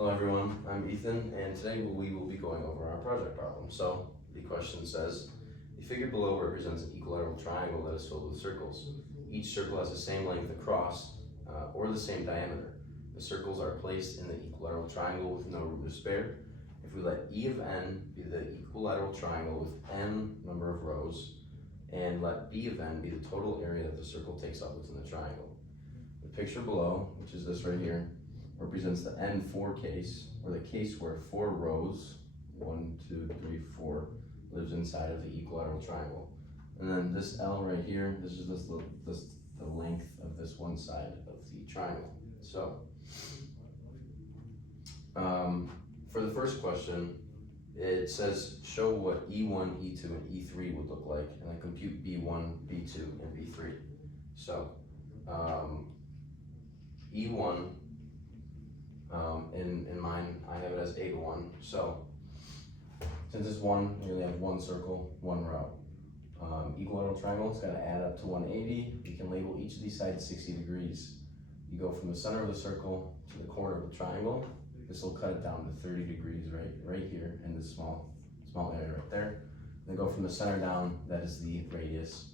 Hello everyone, I'm Ethan, and today we will be going over our project problem. So, the question says, the figure below represents an equilateral triangle that is filled with circles. Each circle has the same length across, or the same diameter. The circles are placed in the equilateral triangle with no room to spare. If we let E of n be the equilateral triangle with n number of rows, and let B of n be the total area that the circle takes up within the triangle. The picture below, which is this right here, represents the N4 case, or the case where 4 rows, 1, 2, 3, 4, lives inside of the equilateral triangle. And then this L right here, this is the length of this one side of the triangle. So, for the first question, it says show what E1, E2, and E3 would look like, and then compute B1, B2, and B3. So, E1, in mine, I have it as A1. So, since it's 1, we only have one circle, one row. Equilateral triangle, it's got to add up to 180. You can label each of these sides 60 degrees. You go from the center of the circle to the corner of the triangle. This will cut it down to 30 degrees right here in this small area right there. Then go from the center down, that is the radius.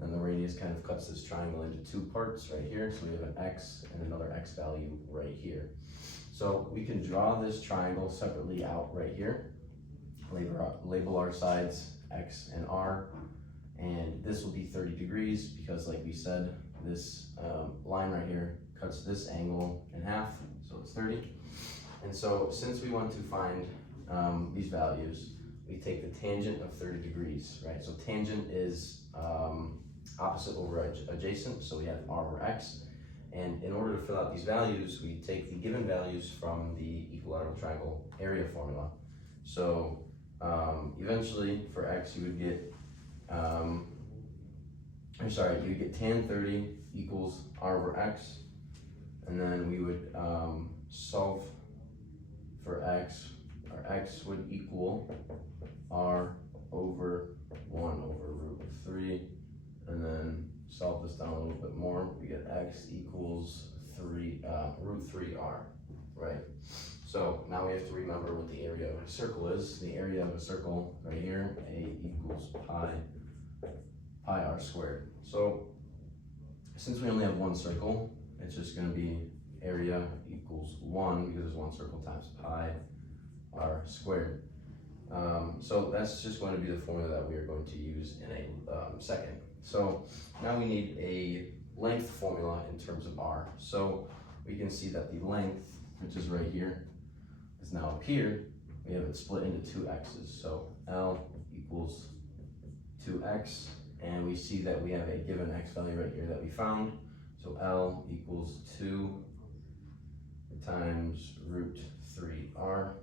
And the radius kind of cuts this triangle into 2 parts right here. So we have an X and another X value right here. So we can draw this triangle separately out right here. Label our sides X and R. And this will be 30 degrees because, like we said, this line right here cuts this angle in half, so it's 30. And so since we want to find these values, we take the tangent of 30 degrees, right? So tangent is opposite over adjacent, so we have R over X. And in order to fill out these values, we take the given values from the equilateral triangle area formula. So eventually for X, you would get, you would get tan 30 equals R over X. And then we would solve for X. Our X would equal R over 1 over root 3. And then solve this down a little bit more. We get X equals root 3R, right? So now we have to remember what the area of a circle is. The area of a circle right here, A equals pi R squared. So since we only have one circle, it's just going to be area equals 1 because it's one circle times pi R squared. So that's just going to be the formula that we are going to use in a second. So now we need a length formula in terms of R. So we can see that the length, which is right here, is now up here. We have it split into 2 x's. So L equals 2x, and we see that we have a given x value right here that we found. So L equals 2 times root 3R.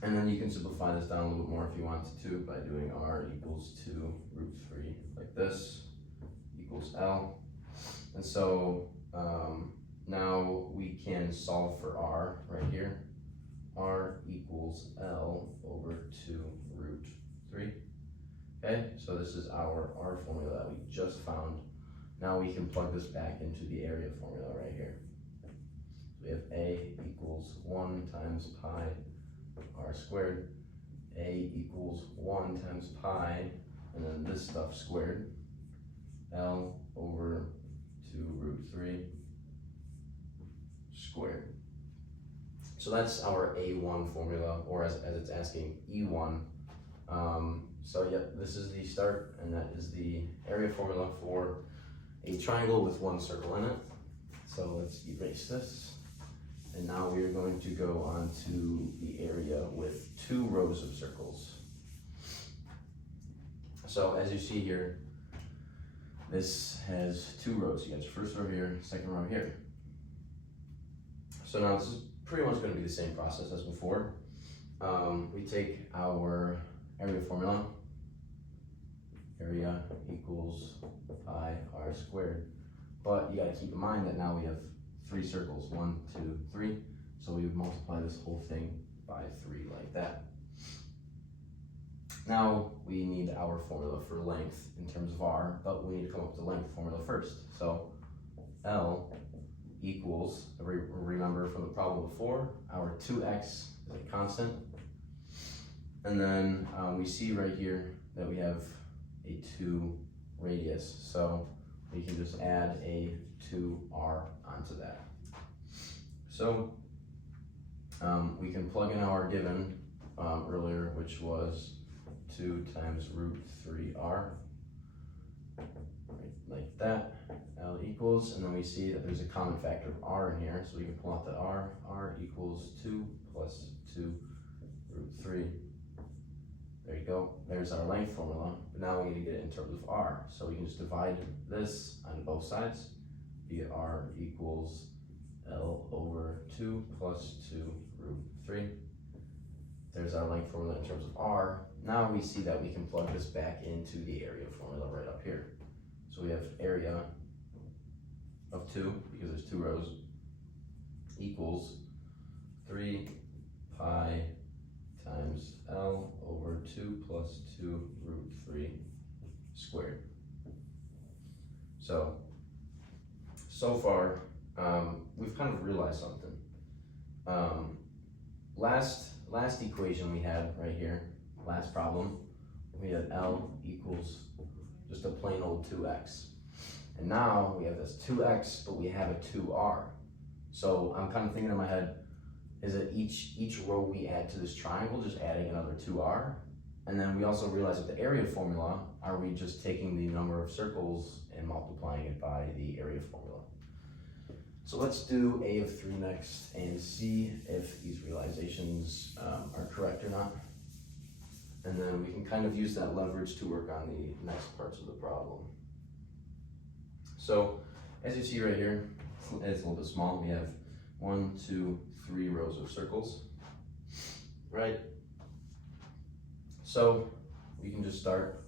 And then you can simplify this down a little bit more if you want to by doing R equals 2 root 3 like this equals L. And so now we can solve for R right here. R equals L over 2 root 3. Okay, so this is our R formula that we just found. Now we can plug this back into the area formula right here. So we have A equals 1 times pi R squared. A equals 1 times pi, and then this stuff squared. L over 2 root 3 squared. So that's our A1 formula, or as it's asking, E1. So yep, this is the start, and that is the area formula for a triangle with one circle in it. So let's erase this. And now we are going to go on to the area with 2 rows of circles. So as you see here, this has 2 rows. You got your first row here, second row here. So now this is pretty much going to be the same process as before. We take our area formula. Area equals pi R squared. But you got to keep in mind that now we have 3 circles, 1, 2, 3. So we would multiply this whole thing by 3 like that. Now we need our formula for length in terms of R, but we need to come up with the length formula first. So L equals, remember remember from the problem before, our 2x is a constant. And then we see right here that we have a 2 radius. So we can just add a 2r onto that. So we can plug in our given earlier, which was 2 times root 3r, right, like that. L equals, and then we see that there's a common factor of r in here, so we can pull out the r equals 2 plus 2 root 3. There you go, there's our length formula, but now we need to get it in terms of r, so we can just divide this on both sides, via r equals L over 2 plus 2 root 3. There's our length formula in terms of r. Now we see that we can plug this back into the area formula right up here. So we have area of 2, because there's 2 rows, equals 3 pi times L over 2 plus 2 root 3 squared. So far, we've kind of realized something. Last equation we had right here, last problem, we had L equals just a plain old 2x. And now we have this 2x, but we have a 2r. So I'm kind of thinking in my head, is it each row we add to this triangle, just adding another 2r? And then we also realize with the area formula, are we just taking the number of circles and multiplying it by the area formula? So let's do A of 3 next and see if these realizations are correct or not. And then we can kind of use that leverage to work on the next parts of the problem. So as you see right here, it's a little bit small. We have 1, 2, 3 rows of circles, right? So we can just start.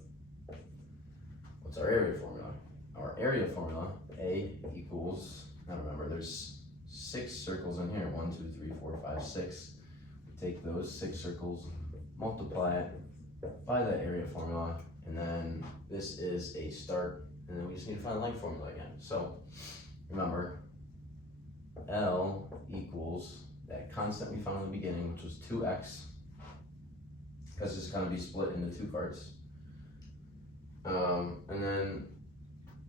What's our area formula? Our area formula, A equals, now remember there's 6 circles in here, 1, 2, 3, 4, 5, 6. We take those 6 circles, multiply it by the area formula, and then this is a start, and then we just need to find the length formula again. So remember, L equals that constant we found in the beginning, which was 2x, because it's going to be split into 2 parts. And then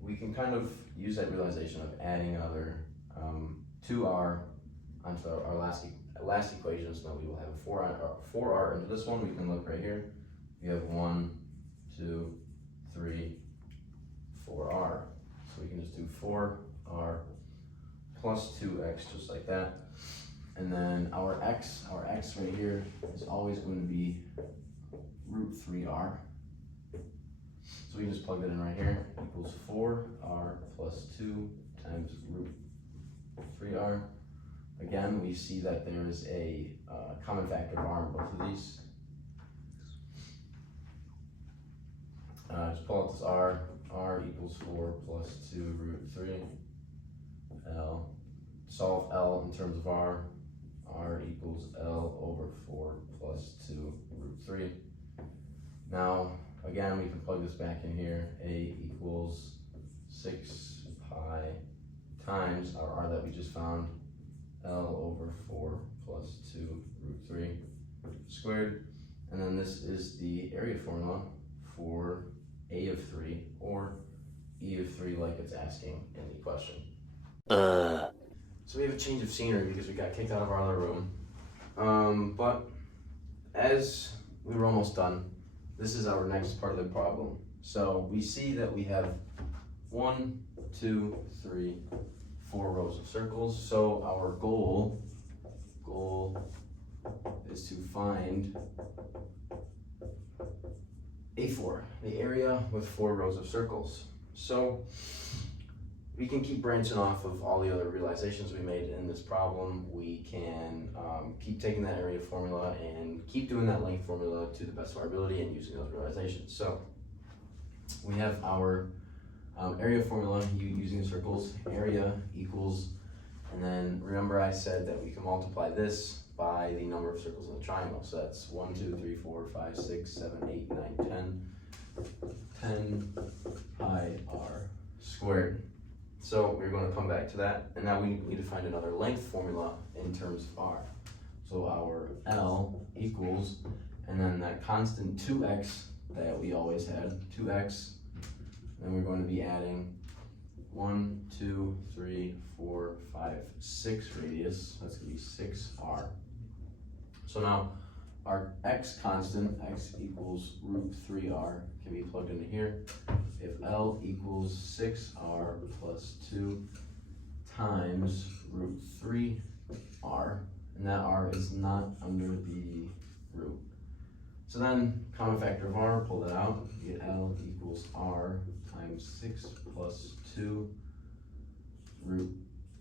we can kind of use that realization of adding another 2r onto our last equation, so that we will have a 4r into this one. We can look right here. We have 1, 2, 3, 4r. So we can just do 4r plus 2x, just like that. And then our x right here is always going to be root 3r. So we can just plug that in right here, equals 4r plus 2 times root 3r. Again, we see that there is a common factor of r in both of these. Just pull out this r equals 4 plus 2 root 3. L, solve L in terms of r equals L over 4 plus 2 root 3. Now, again, we can plug this back in here. A equals 6 pi times our r that we just found, L over 4 plus 2 root 3 squared. And then this is the area formula for A of 3 or E of 3, like it's asking in the question. So we have a change of scenery because we got kicked out of our other room. But as we were almost done, this is our next part of the problem. So we see that we have 1, 2, 3, 4 rows of circles. So our goal is to find A4, the area with 4 rows of circles. So we can keep branching off of all the other realizations we made in this problem. We can keep taking that area formula and keep doing that length formula to the best of our ability and using those realizations. So we have our area formula using the circles, area equals, and then remember I said that we can multiply this by the number of circles in the triangle. So that's 1, 2, 3, 4, 5, 6, 7, 8, 9, 10 pi r squared. So we're going to come back to that, and now we need to find another length formula in in terms of r. So our L equals, and then that constant 2x that we always had, 2x, then we're going to be adding 1, 2, 3, 4, 5, 6 radius, that's going to be 6r. So now our x constant, x equals root 3r, can be plugged into here. If L equals 6r plus 2 times root 3r, and that r is not under the root. So then, common factor of r, pull that out, you get L equals r times 6 plus 2 root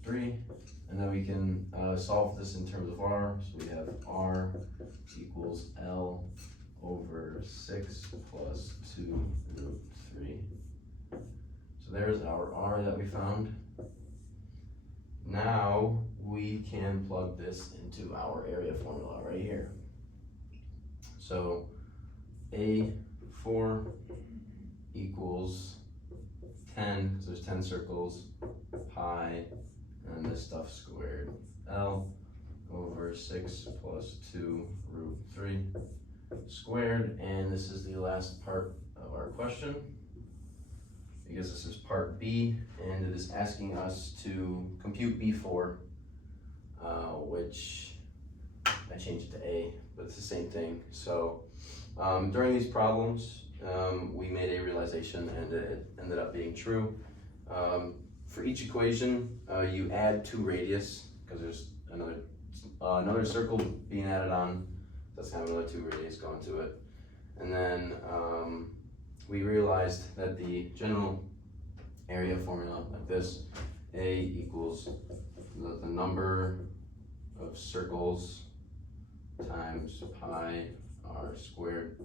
3, and then we can solve this in terms of r, so we have r equals L over 6 plus 2 root 3. So there's our r that we found. Now we can plug this into our area formula right here. So A4 equals 10, because there's 10 circles, pi, and this stuff squared, L over 6 plus 2 root 3 squared, and this is the last part of our question, because this is part B, and it is asking us to compute B4, which I changed it to A, but it's the same thing. So during these problems, we made a realization, and it ended up being true. For each equation, you add 2 radius, because there's another circle being added on. That's kind of another 2 radius going to it. And then we realized that the general area formula, like this, A equals the number of circles times pi r squared.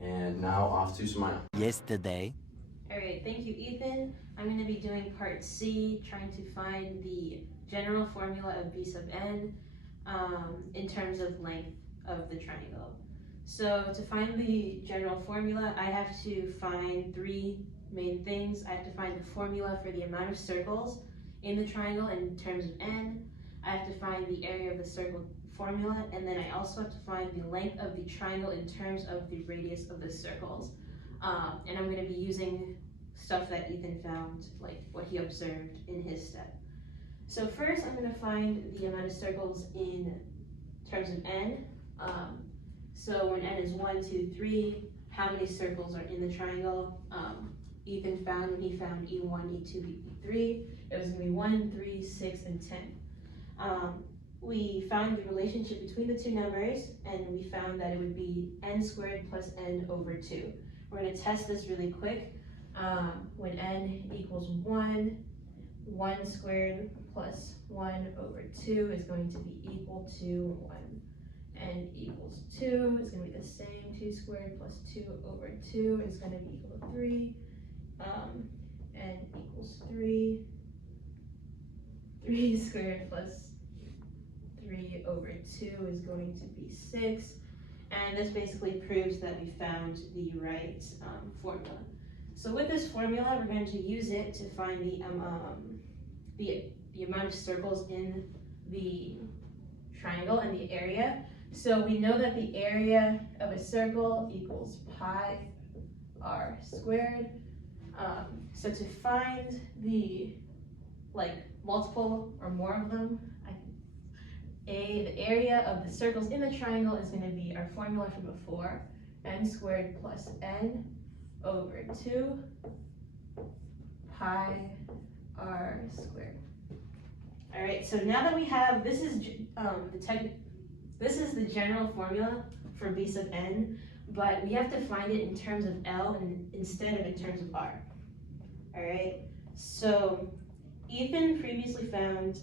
And now off to Samaya. Yesterday. All right, thank you, Ethan. I'm going to be doing part C, trying to find the general formula of b sub n in terms of length of the triangle. So to find the general formula, I have to find 3 main things. I have to find the formula for the amount of circles in the triangle in terms of n. I have to find the area of the circle formula, and then I also have to find the length of the triangle in terms of the radius of the circles. And I'm going to be using stuff that Ethan found, like what he observed in his step. So first I'm going to find the amount of circles in terms of n. So when n is 1, 2, 3, how many circles are in the triangle? Ethan found when he found E1, E2, E3, it was going to be 1, 3, 6, and 10. We found the relationship between the 2 numbers, and we found that it would be n squared plus n over 2. We're going to test this really quick. When n equals 1, 1 squared plus 1 over 2 is going to be equal to 1. N equals 2 is going to be the same. 2 squared plus 2 over 2 is going to be equal to 3. N equals 3. 3 squared plus 3 over 2 is going to be 6. And this basically proves that we found the right formula. So with this formula, we're going to use it to find the amount of circles in the triangle and the area. So we know that the area of a circle equals pi r squared. So to find the multiple or more of them, the area of the circles in the triangle is going to be our formula from before, n squared plus n over 2 pi r squared. All right, so now that we have, this is the general formula for b sub n, but we have to find it in terms of L instead of in terms of r. All right, so Ethan previously found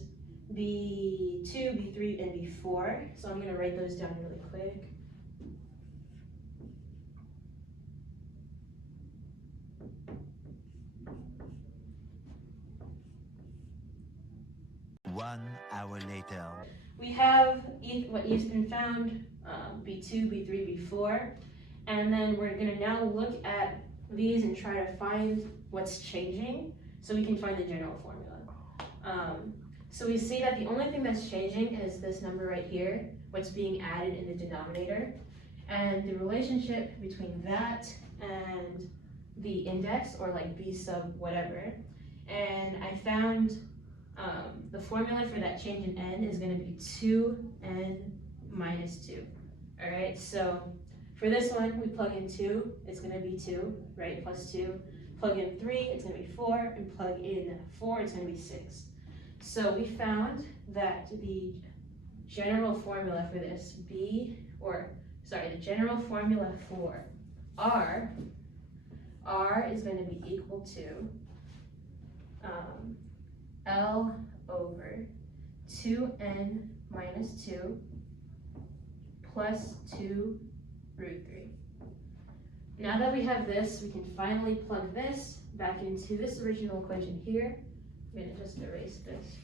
B2, B3, and B4, so I'm going to write those down really quick. One hour later. We have what Ethan found, B2, B3, B4, and then we're going to now look at these and try to find what's changing so we can find the general formula. So we see that the only thing that's changing is this number right here, what's being added in the denominator, and the relationship between that and the index, or like b sub whatever. And I found the formula for that change in n is going to be 2n minus 2. All right, so for this one, we plug in 2, it's going to be 2, right, plus 2. Plug in 3, it's going to be 4, and plug in 4, it's going to be 6. So we found that the general formula for this the general formula for R is going to be equal to L over 2n minus 2 plus 2 root 3. Now that we have this, we can finally plug this back into this original equation here. I'm going to just erase this.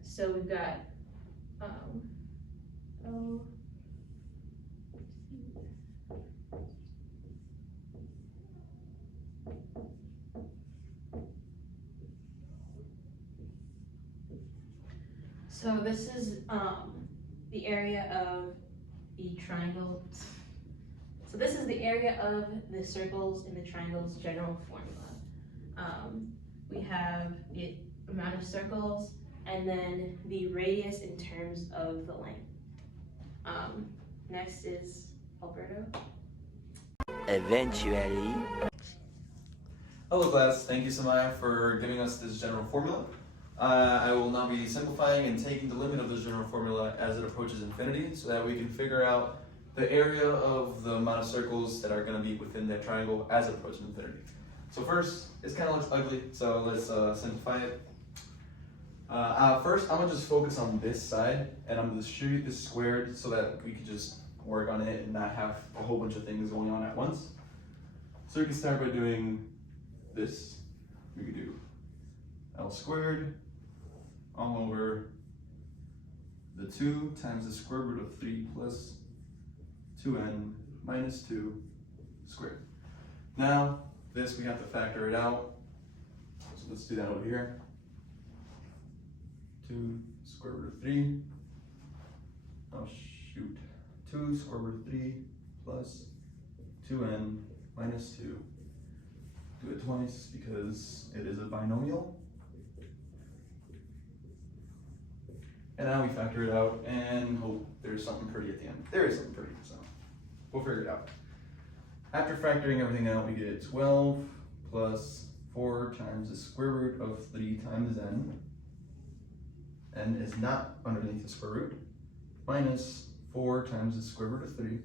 So we've got O. So this is the area of the triangle. So this is the area of the circles in the triangle's general formula. We have the amount of circles and then the radius in terms of the length. Next is Alberto. Eventually. Hello class, thank you Samaya for giving us this general formula. I will now be simplifying and taking the limit of this general formula as it approaches infinity so that we can figure out the area of the amount of circles that are going to be within that triangle as it approaches infinity. So first, it kind of looks ugly, so let's simplify it. First, I'm going to just focus on this side, and I'm going to distribute this squared so that we can just work on it and not have a whole bunch of things going on at once. So we can start by doing this. We could do L squared all over the 2 times the square root of 3 plus 2n minus 2 squared. Now, this we have to factor it out. So let's do that over here. 2 square root of 3. Oh shoot. 2 square root of 3 plus 2n minus 2. Do it twice because it is a binomial. And now we factor it out and hope there's something pretty at the end. There is something pretty, so we'll figure it out. After factoring everything out, we get 12 plus 4 times the square root of 3 times n. N is not underneath the square root. Minus 4 times the square root of 3.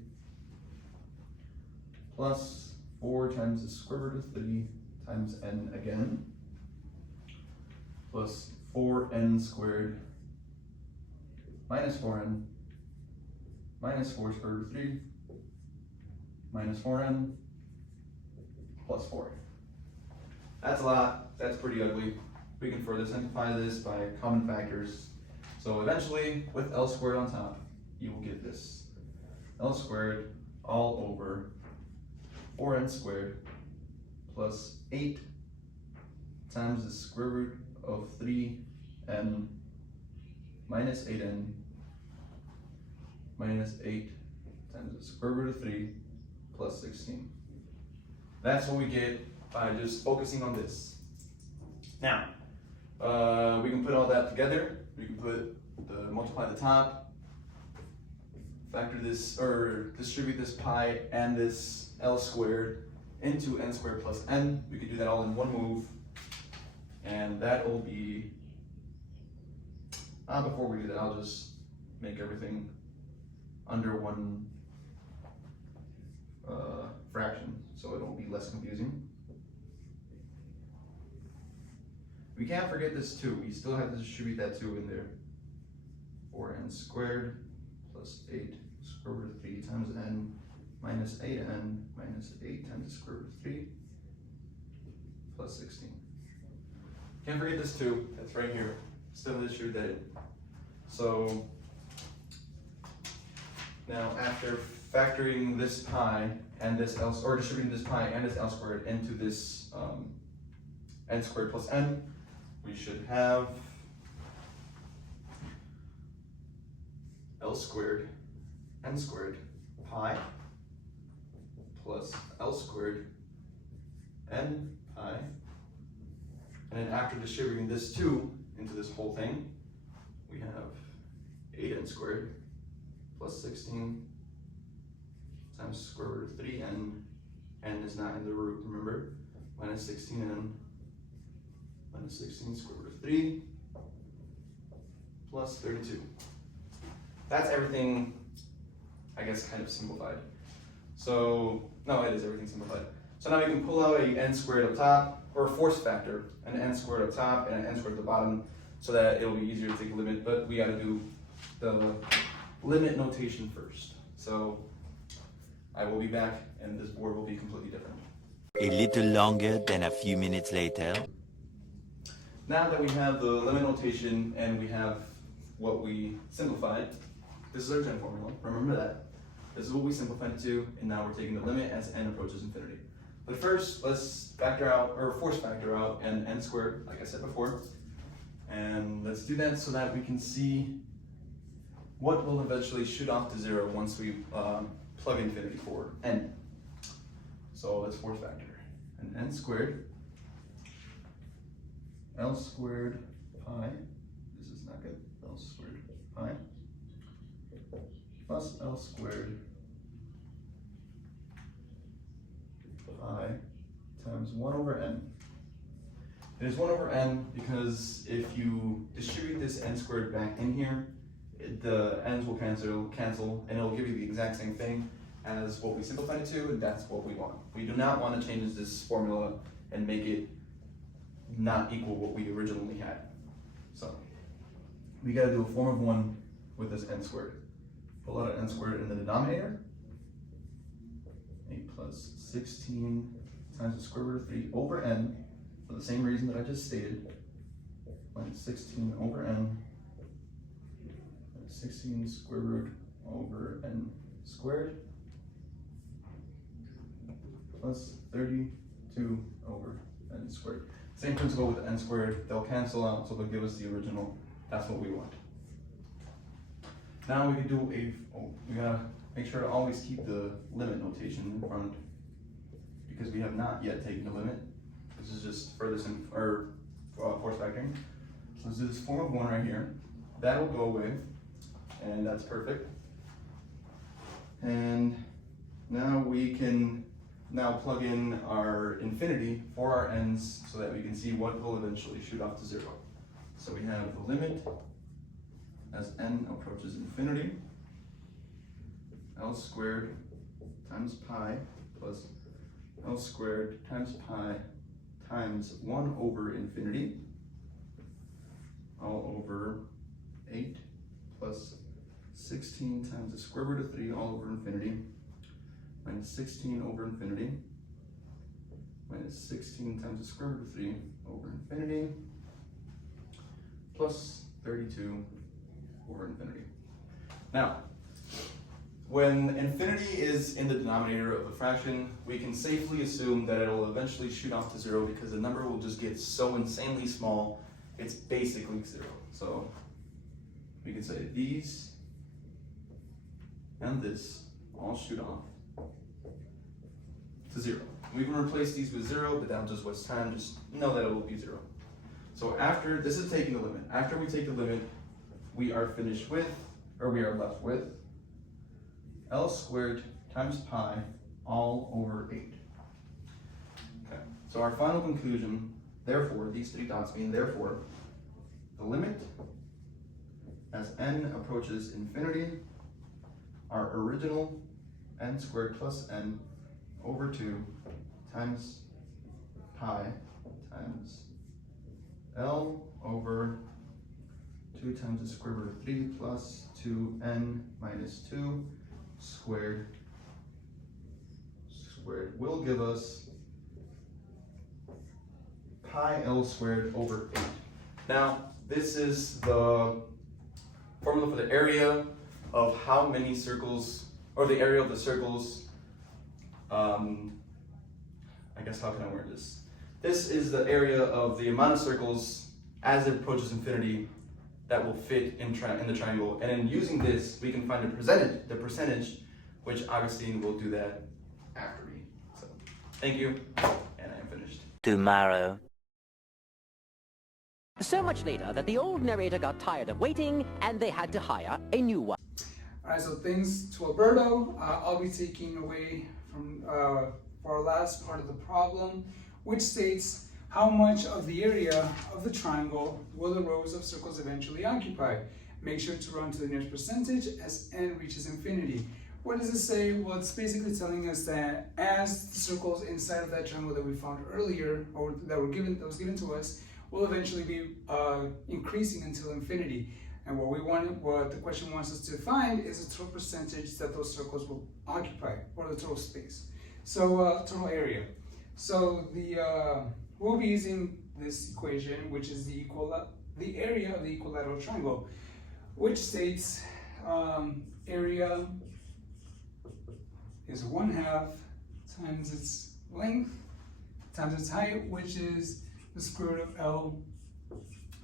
Plus 4 times the square root of 3 times n again. Plus 4n squared minus 4n minus 4 square root of 3 minus 4n plus 4. That's a lot. That's pretty ugly. We can further simplify this by common factors. So eventually, with L squared on top, you will get this. L squared all over 4n squared plus 8 times the square root of 3n minus 8n minus 8 times the square root of 3 plus 16. That's what we get by just focusing on this. Now, we can put all that together. We can multiply the top, factor this, or distribute this pi and this L squared into n squared plus n. We could do that all in one move. And that will be, before we do that, I'll just make everything under one fraction, so it'll be less confusing. We can't forget this 2. We still have to distribute that 2 in there. 4n squared plus 8 square root of 3 times n minus 8n minus 8 times the square root of 3 plus 16. Can't forget this 2. That's right here. Still distribute that in. So now after factoring this pi and this L, or distributing this pi and this L squared into this n squared plus n, we should have L squared n squared pi plus L squared n pi. And then after distributing this 2 into this whole thing, we have 8n squared plus 16 times square root of 3n. N is not in the root, remember? Minus 16n minus 16 square root of 3 plus 32. That's everything, I guess, kind of simplified. So, no, it is everything simplified. So now we can pull out a n squared up top, or a force factor, an n squared up top and an n squared at the bottom, so that it'll be easier to take a limit, but we gotta do the limit notation first. So I will be back and this board will be completely different. A little longer than a few minutes later. Now that we have the limit notation and we have what we simplified, this is our gen formula, remember that. This is what we simplified it to, and now we're taking the limit as n approaches infinity. But first, let's factor out, or force factor out n squared, like I said before. And let's do that so that we can see what will eventually shoot off to 0 once we plug infinity for n. So let's force factor. And n squared, L squared pi, this is not good, L squared pi, plus L squared pi times 1 over n. It is 1 over n because if you distribute this n squared back in here, the n's will cancel, and it'll give you the exact same thing as what we simplified it to, and that's what we want. We do not want to change this formula and make it not equal what we originally had. So we got to do a form of 1 with this n squared. Pull out an n squared in the denominator. 8 plus 16 times the square root of 3 over n, for the same reason that I just stated. Minus 16 over n. 16 square root over n squared. Plus 32 over n squared. Same principle with n squared. They'll cancel out, so they'll give us the original. That's what we want. Now we can do we gotta make sure to always keep the limit notation in front, because we have not yet taken the limit. This is just further force factoring. So let's do this form of 1 right here. That'll go away, and that's perfect. And now we can plug in our infinity for our n's so that we can see what will eventually shoot off to 0. So we have the limit as n approaches infinity, L squared times pi plus L squared times pi times 1 over infinity, all over 8 plus 16 times the square root of 3 all over infinity, minus 16 over infinity, minus 16 times the square root of 3 over infinity, plus 32 over infinity. Now, when infinity is in the denominator of the fraction, we can safely assume that it'll eventually shoot off to 0 because the number will just get so insanely small, it's basically 0. So we can say these and this all shoot off to 0. We can replace these with 0, but that'll just waste time. Just know that it will be 0. So after, this is taking the limit. After we take the limit, we are finished with, or we are left with, L squared times pi all over 8. Okay, so our final conclusion, therefore, these 3 dots mean therefore, the limit as n approaches infinity, our original n squared plus n over 2 times pi times L over 2 times the square root of 3 plus 2n minus 2 squared will give us pi L squared over 8. Now, this is the formula for the area of how many circles, or the area of the circles, I guess how can I word this? This is the area of the amount of circles as it approaches infinity that will fit in the triangle. And then using this, we can find the percentage, which Augustine will do that after me. So, thank you, and I am finished. Tomorrow. So much later that the old narrator got tired of waiting and they had to hire a new one. Alright, so thanks to Alberto, I'll be taking away from for our last part of the problem, which states how much of the area of the triangle will the rows of circles eventually occupy. Make sure to run to the nearest percentage as n reaches infinity. What does it say? Well, it's basically telling us that as the circles inside of that triangle that we found earlier, or that was given to us, will eventually be increasing until infinity. And what the question wants us to find is the total percentage that those circles will occupy, or the total space. So total area. So we'll be using this equation, which is the area of the equilateral triangle, which states area is 1/2 times its length times its height, which is the square root of L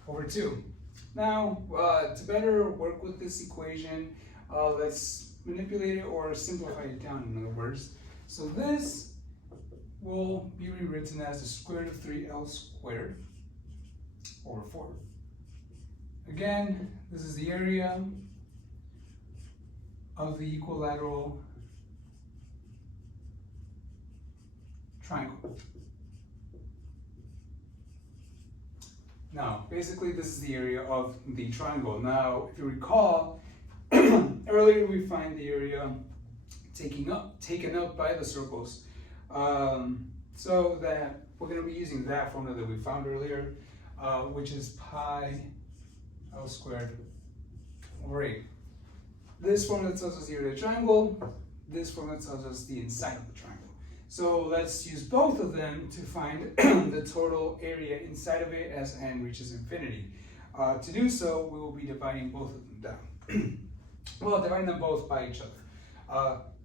over 2. Now, to better work with this equation, let's manipulate it or simplify it down, in other words. So this will be rewritten as the square root of 3L squared over 4. Again, this is the area of the equilateral triangle. Now, basically this is the area of the triangle. Now, if you recall, earlier we find the area taken up by the circles. So that we're going to be using that formula that we found earlier, which is pi L squared over 8. This formula tells us the area of the triangle. This formula tells us the inside of the triangle. So let's use both of them to find the total area inside of it as n reaches infinity. To do so, we will be dividing both of them down. Well, dividing them both by each other.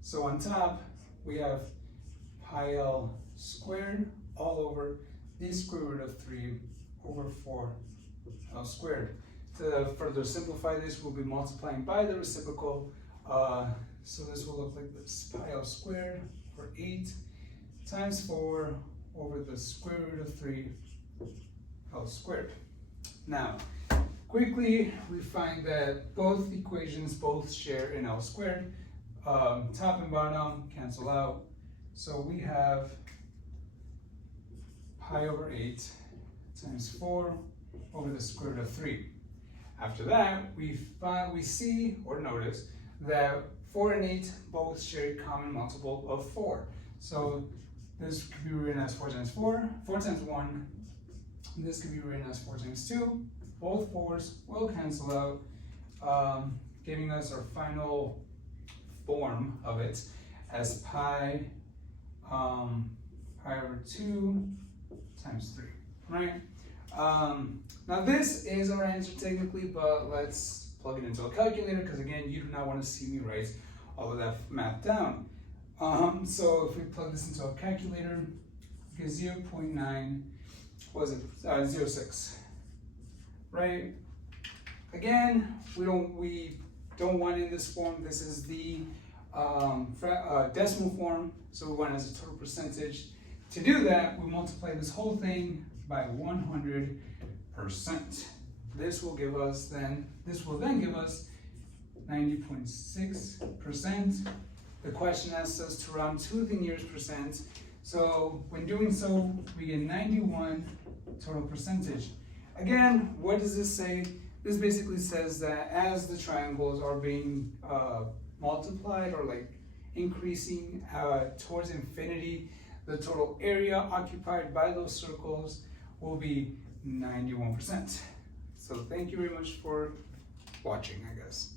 So on top, we have pi L squared all over the square root of 3 over 4 L squared. To further simplify this, we'll be multiplying by the reciprocal. So this will look like this: pi L squared over 8 times 4 over the square root of 3 L squared. Now, quickly, we find that both equations both share in L squared. Top and bottom cancel out. So we have pi over 8 times 4 over the square root of 3. After that, we see or notice that 4 and 8 both share a common multiple of 4. So this could be written as 4 times 4, 4 times 1. This could be written as 4 times 2. Both 4's will cancel out, giving us our final form of it as pi over 2 times 3, right? Now this is our answer technically, but let's plug it into a calculator, because again, you do not want to see me write all of that math down. So if we plug this into a calculator, we get 0.9, what is it, 0.6, right? Again, we don't want in this form. This is the decimal form, so we want it as a total percentage. To do that, we multiply this whole thing by 100%. This will give us then give us 90.6%. The question asks us to round to the nearest percent. So when doing so, we get 91 total percentage. Again, what does this say? This basically says that as the triangles are being multiplied or like increasing towards infinity, the total area occupied by those circles will be 91%. So thank you very much for watching, I guess.